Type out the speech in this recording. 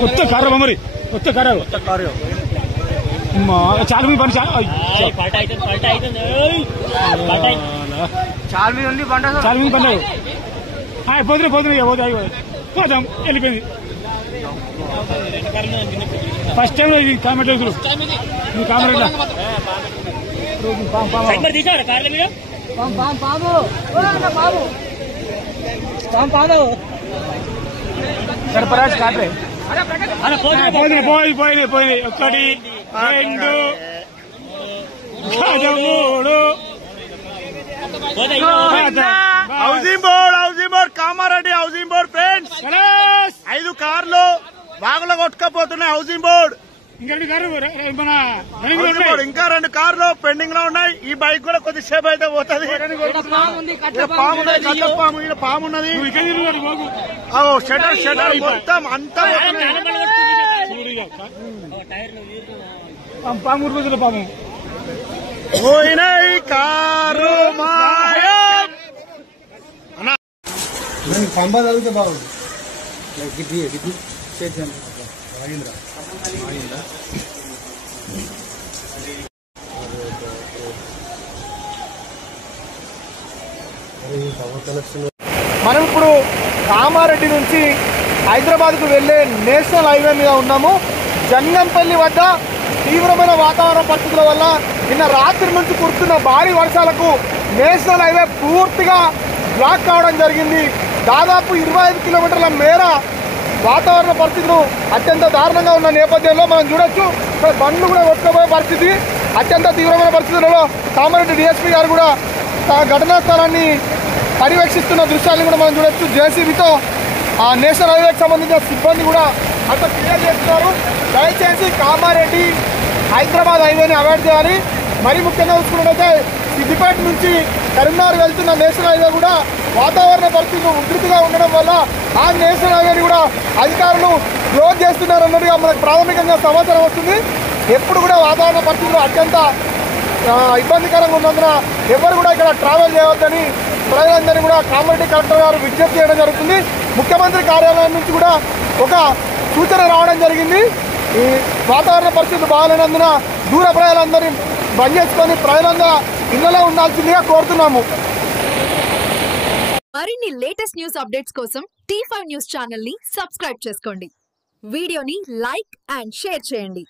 కొత్త కారు మరి కొత్త కారు చాలు పని చాలు పండుగ పోతున్నా పోదాం వెళ్ళిపోయింది first time comment comment Sarparaj కాట్రే పోయి ఒక్కటి రెండు మూడు housing board Kamareddy housing board friends 5 కార్లు బాగులో కొట్టుకపోతున్నాయి. హౌసింగ్ బోర్డ్ ఇంకా 2 కార్లు పెండింగ్ లో ఉన్నాయి. ఈ బైక్ కూడా కొద్దిసేపు అయితే పోతుంది. పాము ఉన్నది. షటర్ మొత్తం అంతా పాము పాము పోయినాయి కారు మాయం. పంబ చదివితే బాగుంది. మనం ఇప్పుడు కామారెడ్డి నుంచి హైదరాబాద్ కు వెళ్లే నేషనల్ హైవే మీద ఉన్నాము. జంగంపల్లి వద్ద తీవ్రమైన వాతావరణ పరిస్థితుల వల్ల నిన్న రాత్రి నుంచి కురుస్తున్న భారీ వర్షాలకు నేషనల్ హైవే పూర్తిగా బ్లాక్ కావడం జరిగింది. దాదాపు 25 కిలోమీటర్ల మేర వాతావరణ పరిస్థితులు అత్యంత దారుణంగా ఉన్న నేపథ్యంలో మనం చూడొచ్చు ఇక్కడ బండ్లు కూడా కొట్టుకుపోయే పరిస్థితి. అత్యంత తీవ్రమైన పరిస్థితులలో కామారెడ్డి డిఎస్పీ గారు కూడా ఘటనా స్థలాన్ని పర్యవేక్షిస్తున్న దృశ్యాలను కూడా మనం చూడొచ్చు. జేసీబీతో ఆ నేషనల్ హైవేకి సంబంధించిన సిబ్బంది కూడా అంత క్లియర్ చేస్తున్నారు. దయచేసి కామారెడ్డి హైదరాబాద్ హైవేని అవాయిడ్ చేయాలి. మరీ ముఖ్యంగా చూసుకున్నట్లయితే సిద్దిపేట నుంచి కరీంనగర్ వెళ్తున్న నేషనల్ హైవే కూడా వాతావరణ పరిస్థితులు ఉధృతిగా ఉండడం వల్ల ఆ నేషనల్ హైవేని కూడా అధికారులు క్లోజ్ చేస్తున్నారన్నట్టుగా మనకు ప్రాథమికంగా సమాచారం వస్తుంది. ఎప్పుడు కూడా వాతావరణ పరిస్థితులు అత్యంత ఇబ్బందికరంగా ఉన్నందున ఎవరు కూడా ఇక్కడ ట్రావెల్ చేయవద్దని ప్రజలందరినీ కూడా కామారెడ్డి కలెక్టర్ గారు విజ్ఞప్తి చేయడం జరుగుతుంది. ముఖ్యమంత్రి కార్యాలయం నుంచి కూడా ఒక సూచన రావడం జరిగింది. ఈ వాతావరణ పరిస్థితులు బాగాలేనందున దూర ప్రజలందరినీ బంద్ చేసుకొని ప్రజలంగా ఇళ్లలో ఉండాల్సిందిగా కోరుతున్నాము. మరిన్ని లేటెస్ట్ న్యూస్ అప్డేట్స్ కోసం T5 న్యూస్ ఛానల్ ని సబ్స్క్రైబ్ చేసుకోండి. వీడియోని లైక్ అండ్ షేర్ చేయండి.